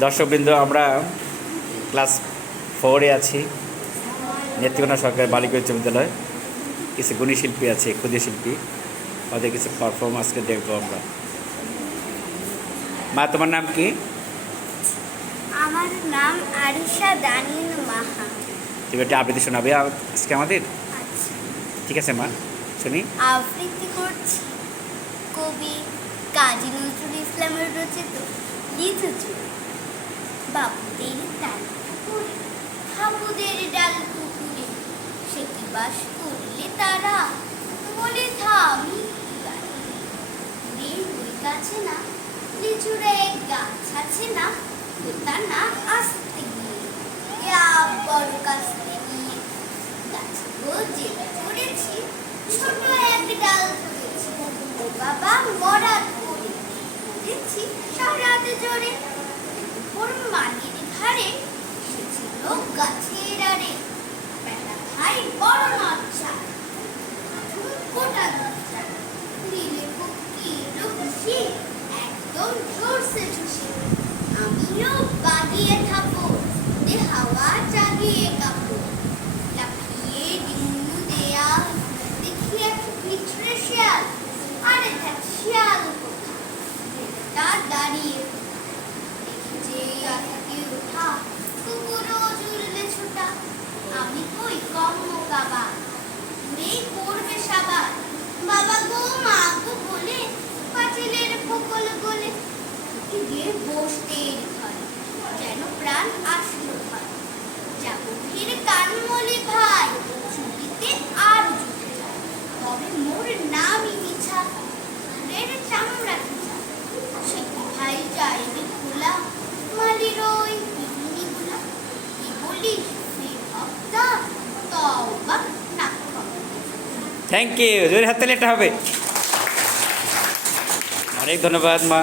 দর্শকবৃন্দ, আমরা ক্লাস 4-এ আছি, নেত্রকোনা সরকারি বালিকা উচ্চ বিদ্যালয়। কিছু গুণী শিল্পী আছে, ক্ষুদে শিল্পী, ওদের কিছু পারফর্ম আজকে দেখবো আমরা। মা, তোমার নাম কি? আমার নাম আরিশা দানিন মাহা। তুমি একটা আবৃত্তি শোনাবে আজকে আমাদের? আচ্ছা, ঠিক আছে মা, শুনি। আবৃত্তি করছি কবি কাজী নজরুল ইসলামের রচিত লিচু চুরি। বাবুদের ডাল পুকুরে, হাবুদের ডাল পুকুরে, সে কি বাস করলে তারা, বলে থামি ওই গাছে না, লিচুরা এক গাছ আছে না, তা না আসতে গিয়ে বড় কাছতে গিয়ে গাছ জেলে ধরেছি, ছোট এক ডাল ধরেছি, ও বাবা মরা ধরে উঠেছি সারাত জোরে, ওর মাটির ধারে এসেছিল গাছের আড়ে, বেটা ভাই বড় নচ্ছা গোটা নচ্ছা, নীলে কুকি খুশি একদম জোরসে ঠুসি, আমিও বাগিয়ে থাকবো দে হাওয়া জাগিয়ে কাঁপো, লাফিয়ে ডিঙ্গু দেয়া দেখি এক পিছড়ে শিয়াল, আরে দেখ শিয়াল কোথা, তার দাঁড়িয়ে দেখি যে আটকে ওঠা, কুকুরও জুড়লে ছোটা, আমি কই কম মোকাবা ঘুরেই করবে সাবার, বাবা গো মা গো বলে পাঁচিলের ফকল গলে গিয়ে বসতে ঘরে, যেন প্রাণ আসলো ঘরে, যাবো ফির কানমলি ভাই চুরিতে আর জুটে যায়, তবে মোর নামই মিছা ঘরের চামড়া খিচা, সে ভাই যাইবে খোলা মালির ওই বিঘিনি গুলা, কি বলিস ফির হপ্তা তওবা না। থ্যাংক ইউ, জোরে হাততালি একটা হবে। অনেক ধন্যবাদ মা।